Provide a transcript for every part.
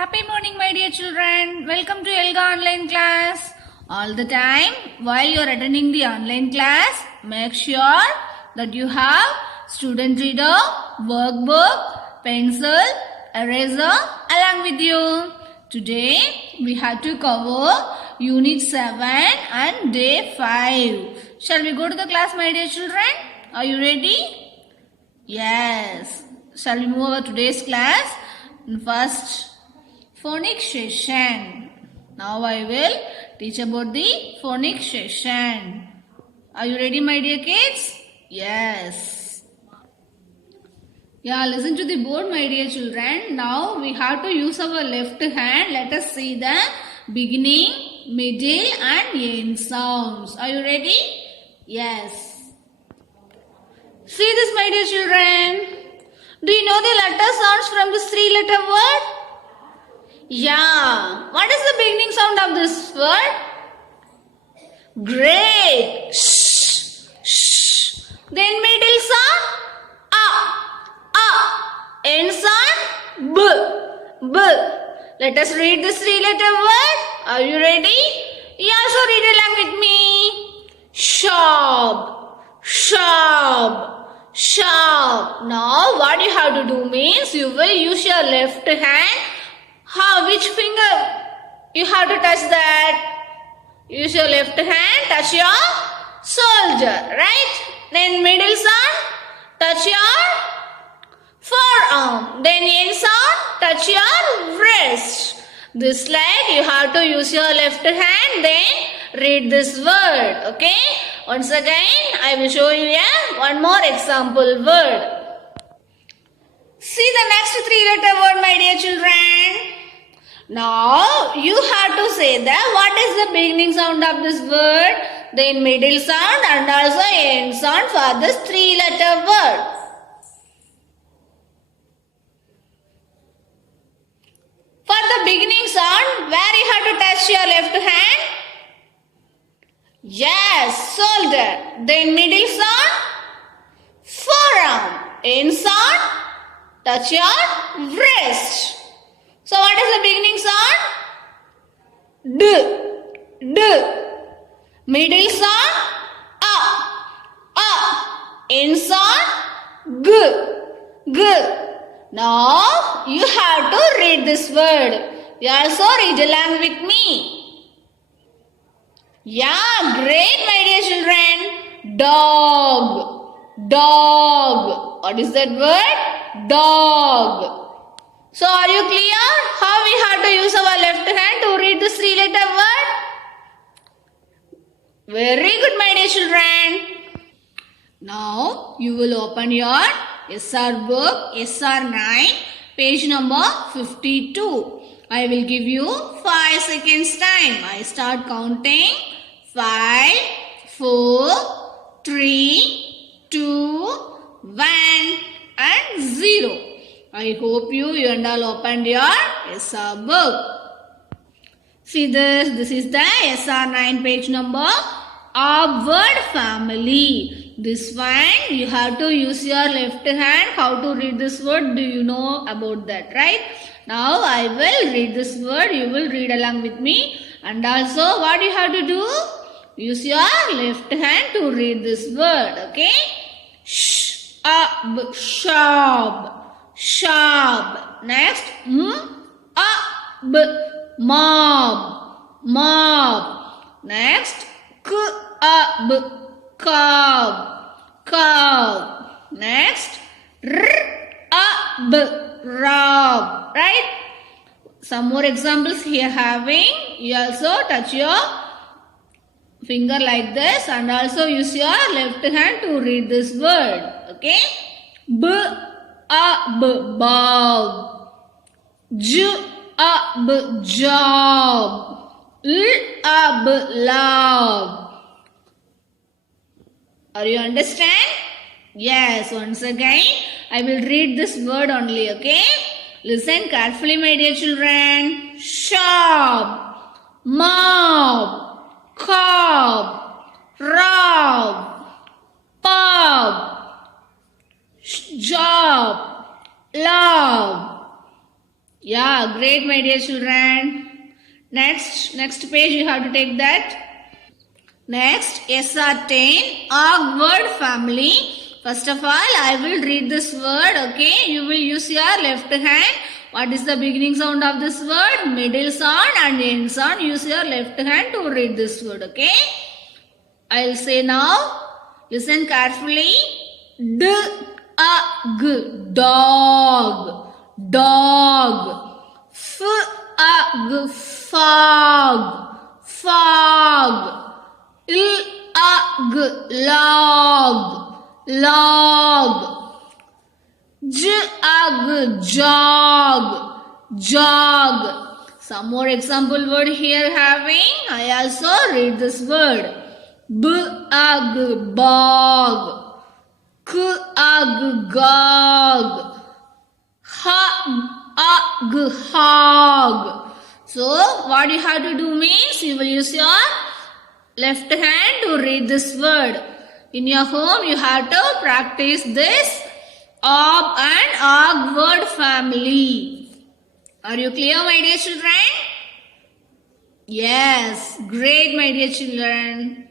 Happy morning, my dear children. Welcome to Elga online class. All the time, while you are attending the online class, make sure that you have student reader, workbook, pencil, eraser along with you. Today, we have to cover Unit 7 and Day 5. Shall we go to the class, my dear children? Are you ready? Yes. Shall we move over today's class? First, phonic session. Now I will teach about the phonic session. Are you ready, my dear kids? Yes. Yeah, listen to the board, my dear children. Now we have to use our left hand. Let us see the beginning, middle and end sounds. Are you ready? Yes. See this, my dear children. Do you know the letter sounds from this three-letter word? Yeah. What is the beginning sound of this word? Great. Shh. Shh. Then middle sound? End sound? B. Let us read this three-letter word. Are you ready? Yeah, so read along with me. Shop. Now, what you have to do means you will use your left hand. Which finger you have to touch that? Use your left hand, touch your shoulder, right? Then middle sound, touch your forearm. Then end sound, touch your wrist. This like you have to use your left hand, then read this word, okay? Once again, I will show you one more example word. See the next three-letter word, my dear children. Now, you have to say that what is the beginning sound of this word, then middle sound and also end sound for this three-letter word. For the beginning sound, where you have to touch your left hand? Yes, shoulder. Then middle sound, forearm. End sound, touch your wrist. So what is the beginning sound? D. Middle sound, end sound, g. Now you have to read this word. You also read along with me. Yeah, great, my dear children. Dog. What is that word? Dog. So are you clear how we have to use our left hand to read this three-letter word? Very good, my dear children. Now you will open your SR book, SR9, page number 52. I will give you 5 seconds time. I start counting. 5, 4, 3, 2, 1 and 0. I hope you and all opened your SR book. See this. This is the SR9 page number of word family. This one you have to use your left hand. How to read this word? Do you know about that, right? Now I will read this word. You will read along with me. And also what you have to do? Use your left hand to read this word. Okay? Shop. Next, mob. Next, cow. Next, rob. Right? Some more examples here having. You also touch your finger like this and also use your left hand to read this word. Okay? Bob. Job. Love. Are you understand? Yes, once again I will read this word only, okay? Listen carefully, my dear children. Shop, mob, cob, rob, pub, job, love, Yeah, great, my dear children. Next page you have to take that. Next, SR10, word family. First of all, I will read this word, okay? You will use your left hand. What is the beginning sound of this word? Middle sound and end sound. Use your left hand to read this word, okay? I will say now. Listen carefully. Dog. Dog. Fog. Fog. Log. Log. Jog. Jog. Some more example word here having. I also read this word. Bog. Gog. Hog. So what you have to do means you will use your left hand to read this word. In your home you have to practice this ob and og word family. Are you clear, my dear children? Yes, great, my dear children.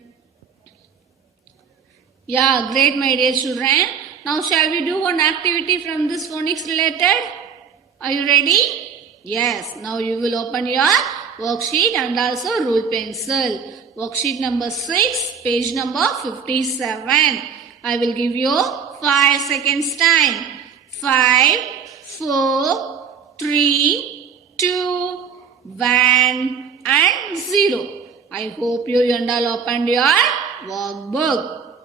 Yeah, great, my dear children. Now shall we do one activity from this phonics related? Are you ready? Yes. Now you will open your worksheet and also rule pencil. Worksheet number 6, page number 57. I will give you 5 seconds time. 5, 4, 3, 2, 1 and 0. I hope you and all opened your workbook.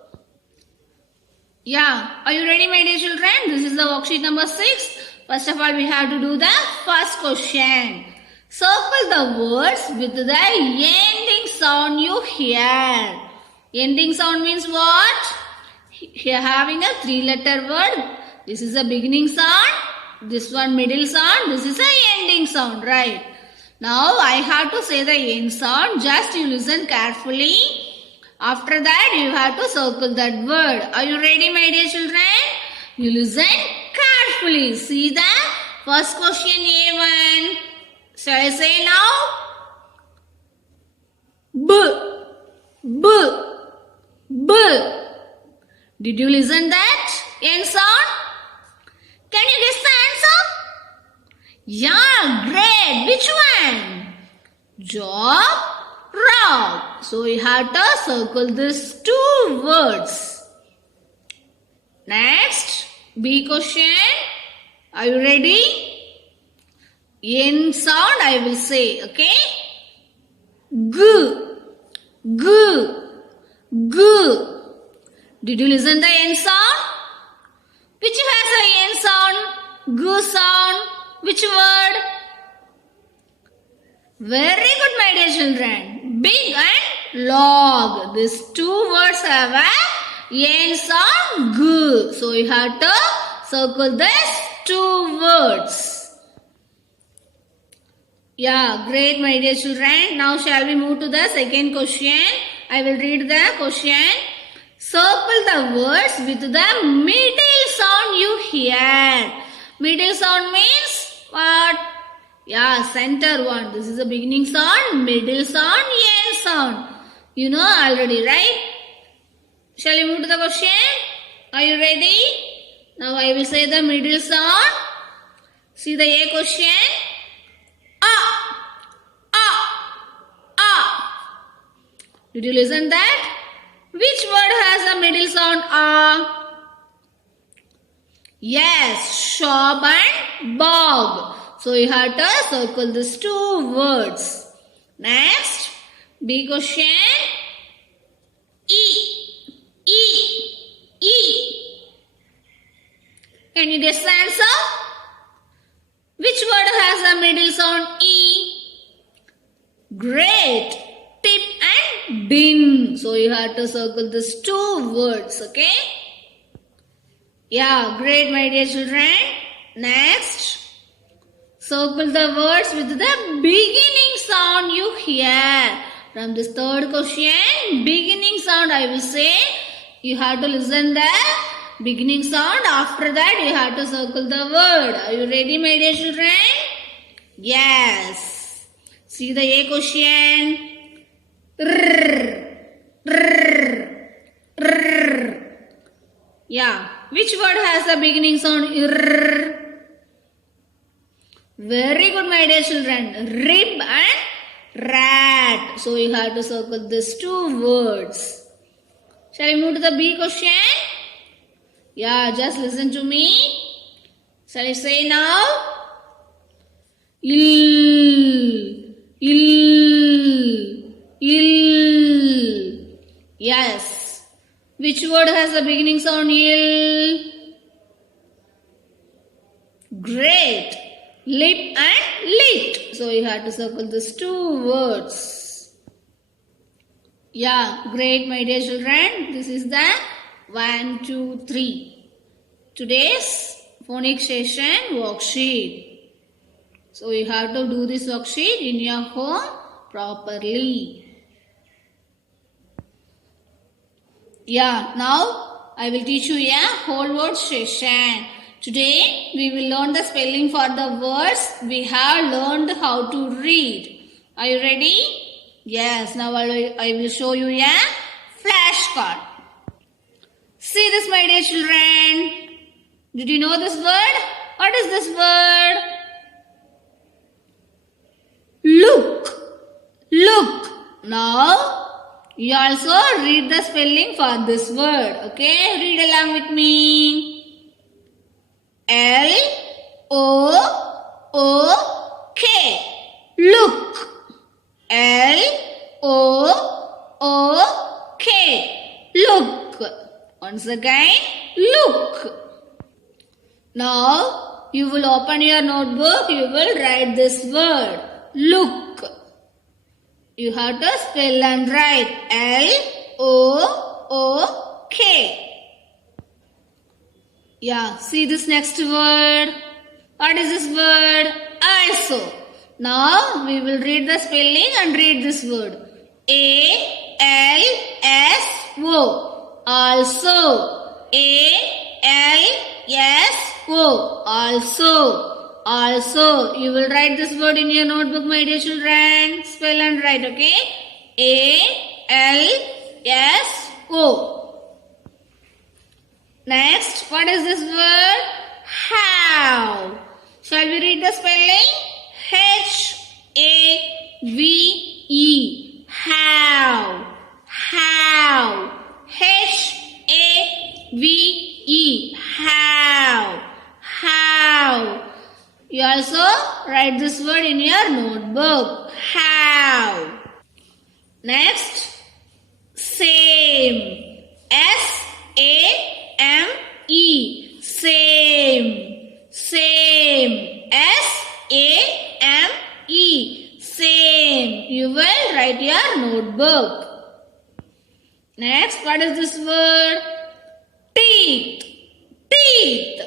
Yeah, are you ready, my dear children? This is the worksheet number 6. First of all, we have to do the first question. Circle the words with the ending sound you hear. Ending sound means what? Here having a 3-letter word. This is a beginning sound. This one middle sound. This is a ending sound, right? Now, I have to say the end sound. Just you listen carefully. After that, you have to circle that word. Are you ready, my dear children? You listen carefully. See the first question A1. Shall I say now? B. Did you listen that end sound? Can you guess the answer? Yeah, great. Which one? Job, rock. So we have to circle these 2 words. Next, B question. Are you ready? End sound I will say, okay? G. Did you listen the end sound? Which has a end sound? G sound. Which word? Very good, my dear children. Big and log. These 2 words have a end sound G. So you have to circle these 2 words. Yeah, great, my dear children. Now shall we move to the second question? I will read the question. Circle the words with the middle sound you hear. Middle sound means what? Yeah, center one. This is the beginning sound, middle sound, end sound. You know already, right? Shall we move to the question? Are you ready? Now I will say the middle sound. See the A question. Did you listen that? Which word has a middle sound Yes, shop and bog. So you have to circle these 2 words. Next, B question. E. Can you guess the answer? Which word has a middle sound E? Great. Tip and din. So you have to circle these 2 words, okay? Yeah, great, my dear children. Next, circle the words with the beginning sound you hear. From this third question, beginning sound I will say. You have to listen the beginning sound. After that, you have to circle the word. Are you ready, my dear children? Yes. See the A question. Yeah. Which word has the beginning sound? Very good, my dear children. Rib and rat. So you have to circle these two words. Shall we move to the B question? Yeah, just listen to me. Shall I say now? Ill. Yes. Which word has the beginning sound? Ill. Great. Lip and lit. So you have to circle these two words. Yeah, great, my dear children. This is the 1, 2, 3. Today's phonics session worksheet. So you have to do this worksheet in your home properly. Yeah, now I will teach you a whole word session. Today we will learn the spelling for the words we have learned how to read. Are you ready? Yes, now I will show you a flashcard. See this, my dear children. Did you know this word? What is this word? Look. Look. Now, you also read the spelling for this word. Okay? Read along with me. L-O-O-K. Look. L-O-O-K. Look. Once again, look. Now, you will open your notebook. You will write this word. Look. You have to spell and write L-O-O-K. Yeah, see this next word. What is this word? Also. Now, we will read the spelling and read this word. A-L-S-O. Also. A-L-S-O. Also. Also, you will write this word in your notebook, my dear children. Spell and write, okay? A-L-S-O. Next, what is this word? How. Shall we read the spelling? H-A-V-E. How. How. H-A-V-E. How. How. You also write this word in your notebook. How. Next, same. S-A-M-E. Same. Same. S-A-M-E. Same. You will write your notebook. Next, what is this word? Teeth. Teeth.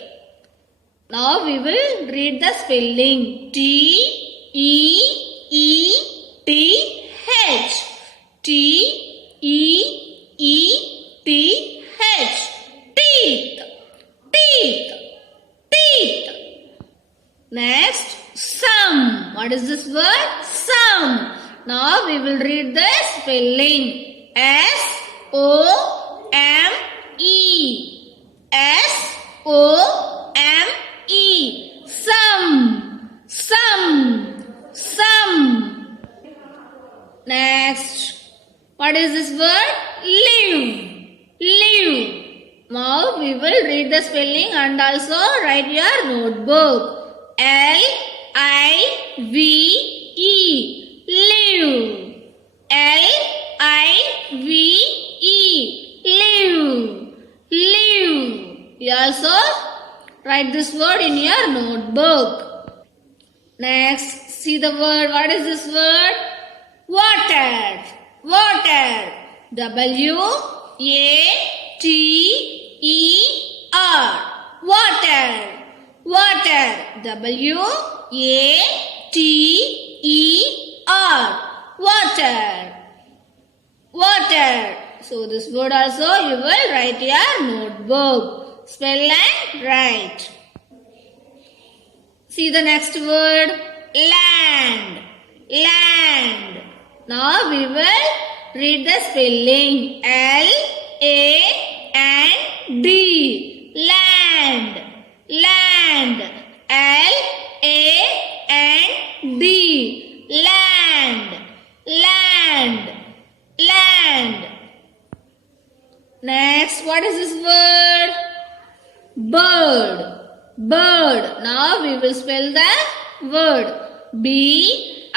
Now we will read the spelling. T-E-E-T-H. T-E-E-T-H. Teeth. Teeth. Teeth. Next, sum. What is this word? Sum. Now we will read the spelling. S-O-M-E. S-O-M-E. Sum. Sum. Sum. Next, what is this word? Live. Live. Now we will read the spelling and also write your notebook. L-I-V-E. Live. L-I-V-E. Live. Live. You also write this word in your notebook. Next, see the word. What is this word? Water. Water. W-A-T-E-R. Water. Water. W-A-T-E-R. Water. Water. So this word also you will write your notebook. Spell and write. See the next word. Lamp. Now we will read the spelling. L-A-N-D. Land. Land. L-A-N-D. Land. Land. Land. Next, what is this word? Bird. Bird. Now we will spell the word. B-I-R-D.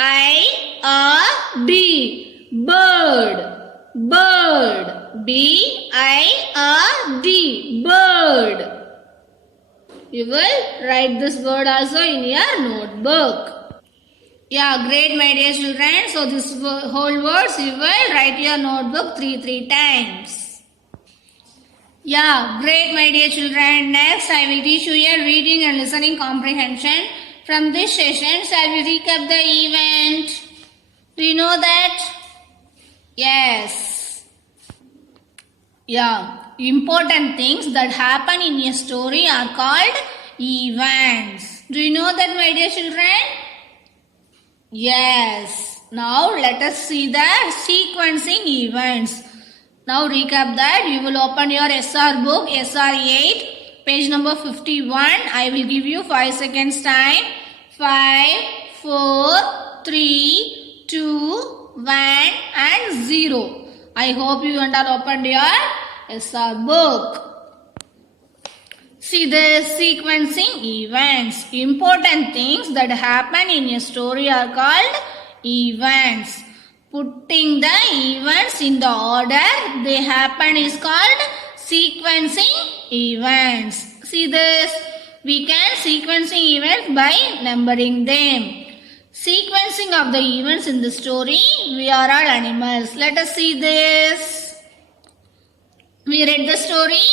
Bird. Bird. B-I-R-D. Bird. You will write this word also in your notebook. Yeah, great my dear children. So this whole words you will write your notebook three times. Yeah, great my dear children. Next I will teach you your reading and listening comprehension. From this session, shall we recap the event? Do you know that? Yes. Yeah, important things that happen in a story are called events. Do you know that my dear children? Yes. Now let us see the sequencing events. Now recap that. You will open your SR book, SR 8, page number 51. I will give you 5 seconds time. 5, 4, 3, 2, 1 and 0. I hope you and all opened your SR book. See the sequencing events. Important things that happen in a story are called events. Putting the events in the order they happen is called sequencing events. See this. We can sequencing events by numbering them. Sequencing of the events in the story. We are all animals. Let us see this. We read the story.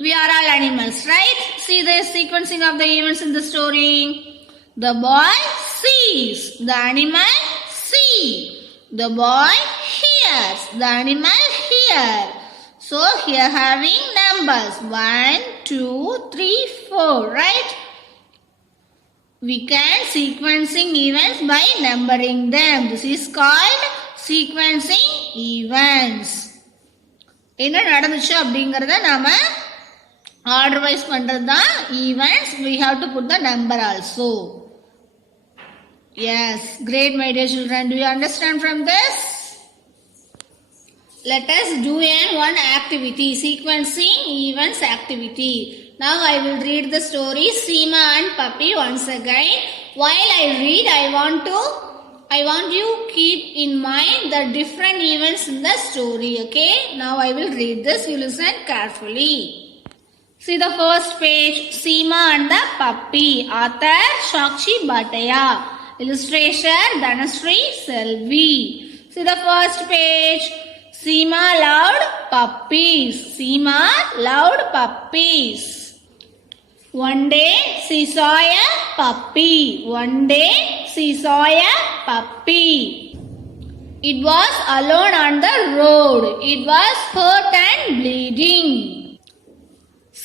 We are all animals, right? See the sequencing of the events in the story. The boy sees. The animal see. The boy hears. The animal hear. So here having numbers 1, 2, 3, 4, right? We can sequencing events by numbering them. This is called sequencing events. என்ன நடந்துச்சு அப்படிங்கறத நாம order wise பண்றதுதான் events. We have to put the number also. Yes, great my dear children. Do you understand from this? Let us do one activity, sequencing events activity. Now I will read the story Seema and Puppy once again. While I read, I want you keep in mind the different events in the story. Okay? Now I will read this. You listen carefully. See the first page. Seema and the Puppy. Author Shakshi Bhattaya. Illustration Dhanashree Selvi. See the first page. Seema loved puppies. Seema loved puppies. One day she saw a puppy. One day she saw a puppy. It was alone on the road. It was hurt and bleeding.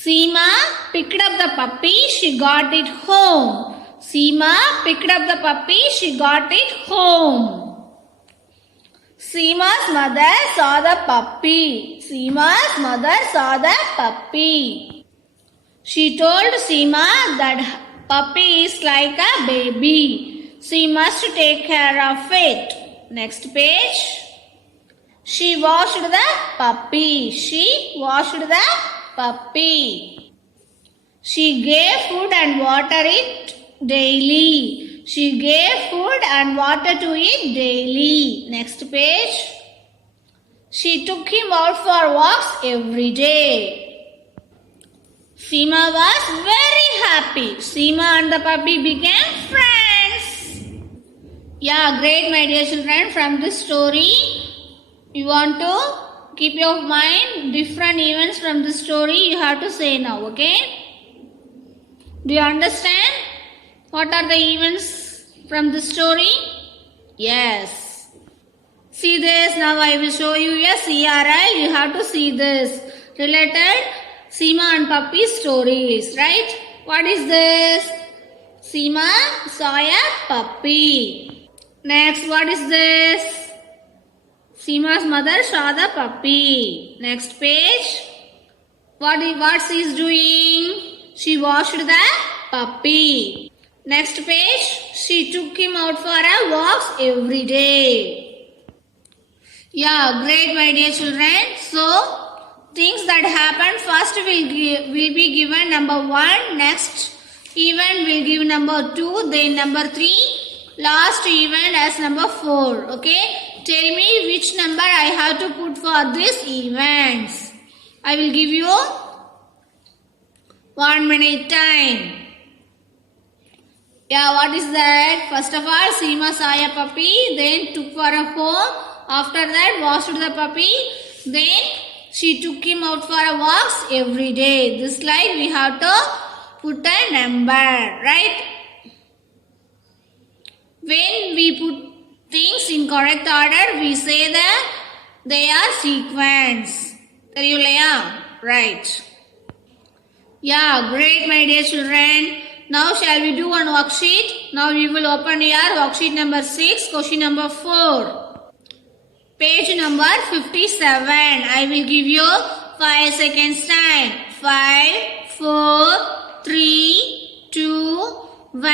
Seema picked up the puppy. She got it home. Seema picked up the puppy. She got it home. Seema's mother saw the puppy. Seema's mother saw the puppy. She told Seema that puppy is like a baby. She must take care of it. Next page. She washed the puppy. She washed the puppy. She gave food and water it daily. She gave food and water to it daily. Next page. She took him out for walks every day. Seema was very happy. Seema and the puppy became friends. Yeah, great my dear children. From this story, you want to keep your mind different events from this story. You have to say now, okay? Do you understand? What are the events from the story? Yes. See this. Now I will show you a CRI. You have to see this. Related Seema and Puppy stories. Right? What is this? Seema saw a puppy. Next, what is this? Seema's mother saw the puppy. Next page. What she is doing? She washed the puppy. Next page. She took him out for a walk every day. Yeah, great, my dear children. So, things that happen first will be given number 1. Next event will give number 2. Then number 3. Last event as number 4. Okay. Tell me which number I have to put for these events. I will give you 1 minute time. Yeah, what is that? First of all, Seema saw a puppy, then took for a home. After that, washed the puppy. Then she took him out for a walk every day. This slide we have to put a number, right? When we put things in correct order, we say that they are sequence. Right. Yeah, great, my dear children. Now shall we do one worksheet? Now we will open your worksheet number 6, question number 4. Page number 57. I will give you 5 seconds time. 5, 4, 3, 2, 1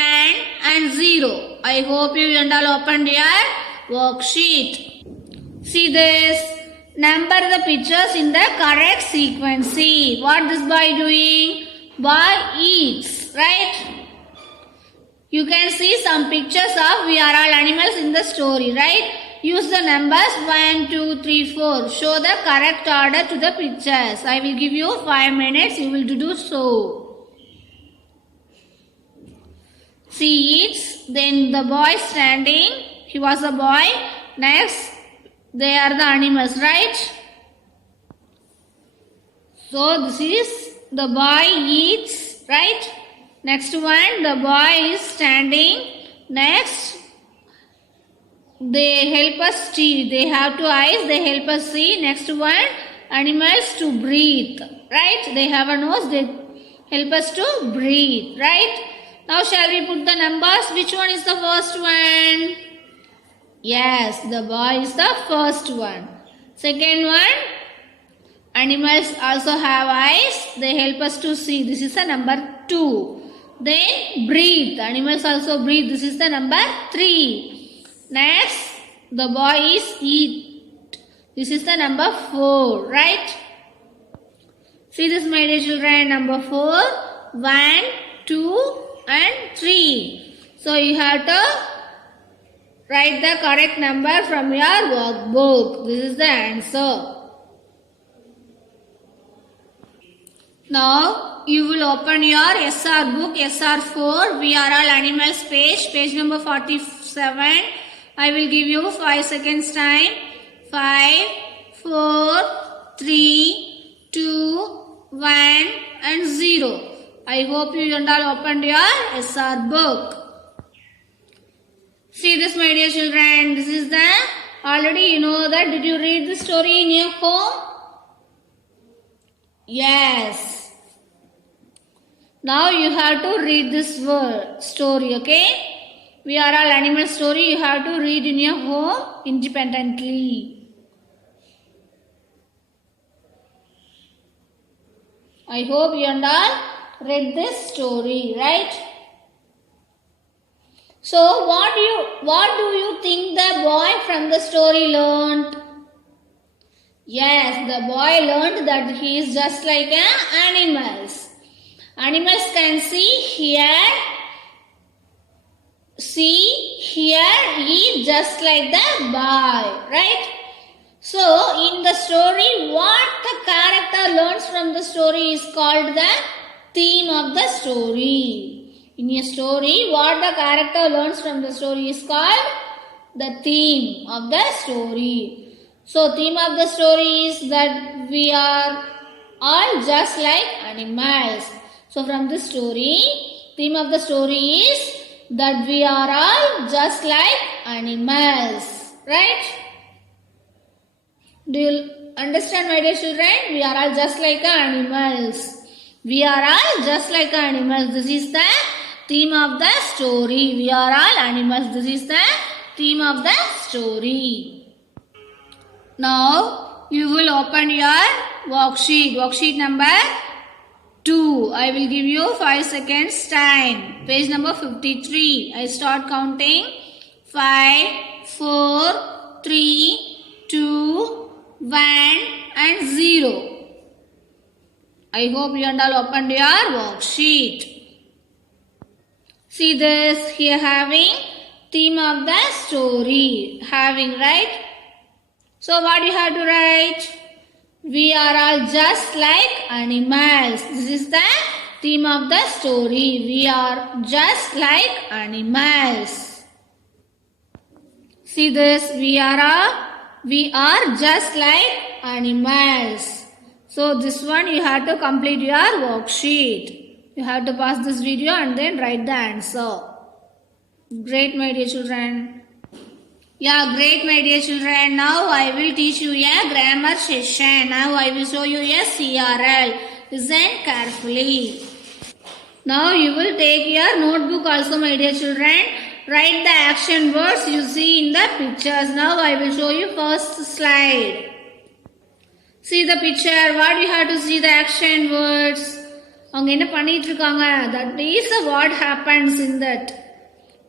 and 0. I hope you all opened your worksheet. See this. Number the pictures in the correct sequence. See what this boy doing? Boy eats, right? You can see some pictures of we are all animals in the story, right? Use the numbers 1, 2, 3, 4. Show the correct order to the pictures. I will give you 5 minutes. You will do so. See eats. Then the boy standing. He was a boy. Next, they are the animals, right? So this is the boy eats, right? Next one, the boy is standing. Next, they help us see. They have 2 eyes. They help us see. Next one, animals to breathe, right? They have a nose. They help us to breathe, right? Now shall we put the numbers? Which one is the first one? Yes, the boy is the first one. Second one, animals also have eyes. They help us to see. This is the number 2. Then breathe. Animals also breathe. This is the number 3. Next, the boy is eat. This is the number 4, right? See this, my dear children. Number 4, 1, 2 and 3. So you have to write the correct number from your workbook. This is the answer. Now you will open your SR book, SR 4. We are all animals page number 47. I will give you 5 seconds time. 5, 4, 3, 2, 1 and 0. I hope you all opened your SR book. See this, my dear children. This is the, already you know that. Did you read the story in your home? Yes. Now you have to read this story, okay? We are all animal story. You have to read in your home independently. I hope you all read this story, right? So what do you think the boy from the story learned? Yes, the boy learned that he is just like animals. Animals can see, hear, eat just like the boy, right? So in the story, what the character learns from the story is called the theme of the story. In a story, what the character learns from the story is called the theme of the story. So, theme of the story is that we are all just like animals. So, from this story, theme of the story is that we are all just like animals. Right? Do you understand, my dear children? We are all just like animals. We are all just like animals. This is the theme of the story. We are all animals. This is the theme of the story. Now you will open your worksheet. Worksheet number 2. I will give you 5 seconds time. Page number 53. I start counting. 5, 4, 3, 2, 1 and 0. I hope you and all opened your worksheet. See this, here having theme of the story. Having, right? So what you have to write? We are all just like animals. This is the theme of the story. We are just like animals. See this, we are just like animals. So this one you have to complete your worksheet. You have to pause this video and then write the answer. Great, my dear children. Yeah, great, my dear children. Now I will teach you a grammar session. Now I will show you a CRL. Listen carefully. Now you will take your notebook also, my dear children. Write the action words you see in the pictures. Now I will show you first slide. See the picture. What you have to see the action words. அவங்க என்ன பண்ணிட்டு இருக்காங்க? That is what happens in that.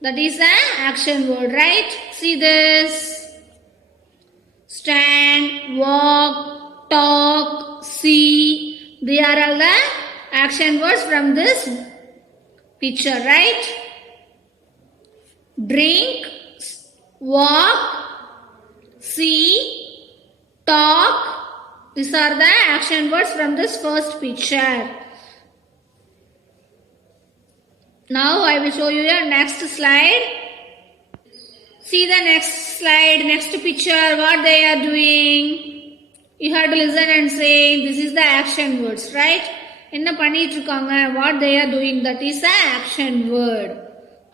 That is an action word, right? See this. Stand, walk, talk, see. They are all the action words from this picture, right? Drink, walk, see, talk. These are the action words from this first picture. Now I will show you your next slide. See the next slide, next picture, what they are doing. You have to listen and say, this is the action words, right? என்ன பண்ணிட்டு இருக்காங்க? What they are doing, that is the action word.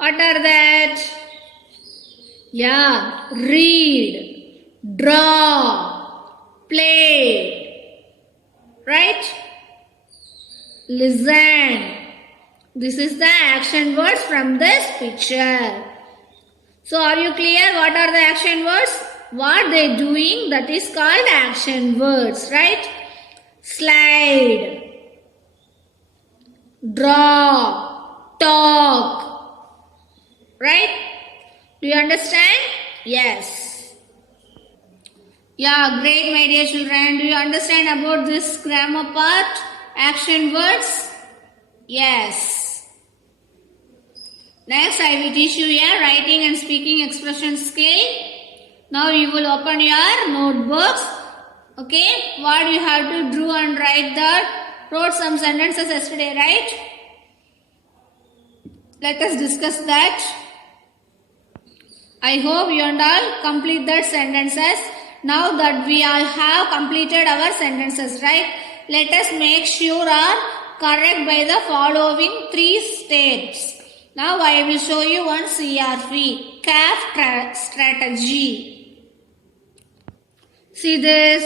What are that? Yeah, read, draw, play, right? Listen. This is the action words from this picture. So are you clear? What are the action words? What they doing, that is called action words, right? Slide, draw, talk, right? Do you understand? Yes. Yeah, great, my dear children. Do you understand about this grammar part? Action words? Yes. Next, I will teach you a writing and speaking expression skill. Now you will open your notebooks. Okay, what you have to do and write that. Wrote some sentences yesterday, right? Let us discuss that. I hope you and all complete that sentences. Now that we all have completed our sentences, right? Let us make sure are correct by the following 3 steps. Now I will show you one CRP, CAF strategy. See this,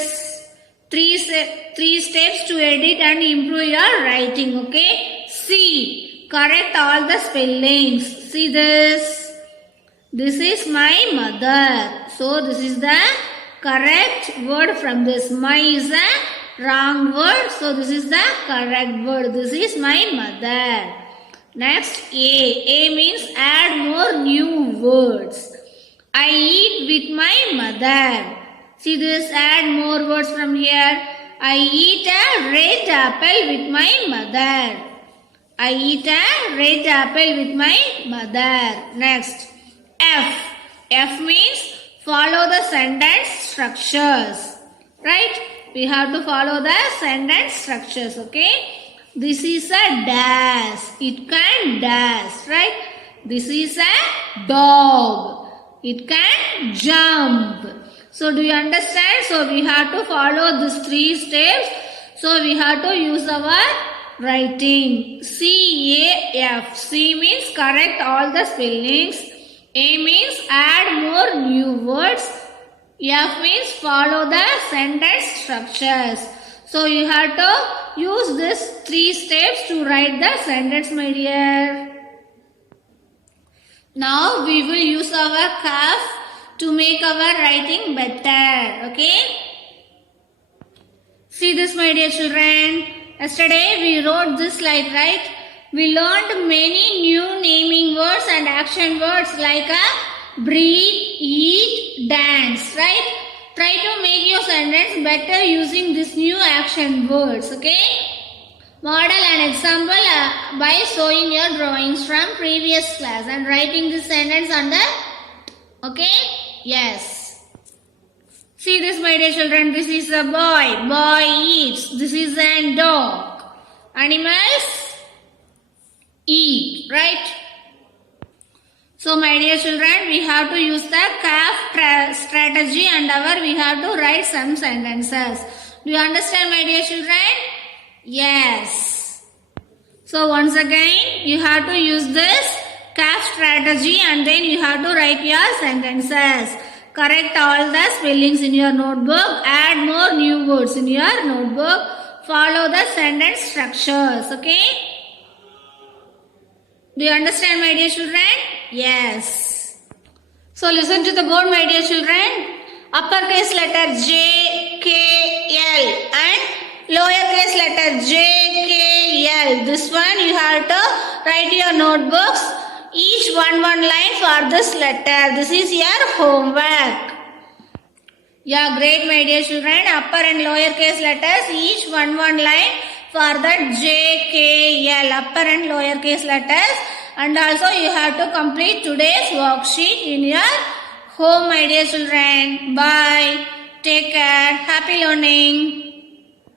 3 steps to edit and improve your writing, okay? C, correct all the spellings. See this. This is my mother. So this is the correct word from this. My is a wrong word. So this is the correct word. This is my mother. Next, A. A means add more new words. I eat with my mother. See this, add more words from here. I eat a red apple with my mother. I eat a red apple with my mother. Next, F. F means follow the sentence structures. Right? We have to follow the sentence structures, okay? This is a dash. It can dash, right? This is a dog. It can jump. So do you understand? So we have to follow these 3 steps. So we have to use our writing. C-A-F. C means correct all the spellings. A means add more new words. F means follow the sentence structures. So you have to use these 3 steps to write the sentence, my dear. Now we will use our CAF to make our writing better. Okay. See this, my dear children. Yesterday we wrote this like, right? We learned many new naming words and action words like a breathe, eat, dance, right? Try to make your sentence better using these new action words, okay? Model an example by showing your drawings from previous class and writing the sentence on the, okay? Yes. See this, my dear children. This is a boy. Boy eats. This is a dog. Animals eat, right? So, my dear children, we have to use the CAF strategy and we have to write some sentences. Do you understand, my dear children? Yes. So, once again, you have to use this CAF strategy and then you have to write your sentences. Correct all the spellings in your notebook. Add more new words in your notebook. Follow the sentence structures, okay? Do you understand, my dear children? Yes. So listen to the board, my dear children. Uppercase letter J, K, L and lowercase letter J, K, L. This one you have to write your notebooks. Each one line for this letter. This is your homework. Yeah, great, my dear children. Upper and lowercase letters. Each one line for the J, K, L. Upper and lowercase letters. And also you have to complete today's worksheet in your home, my dear children. Bye. Take care. Happy learning.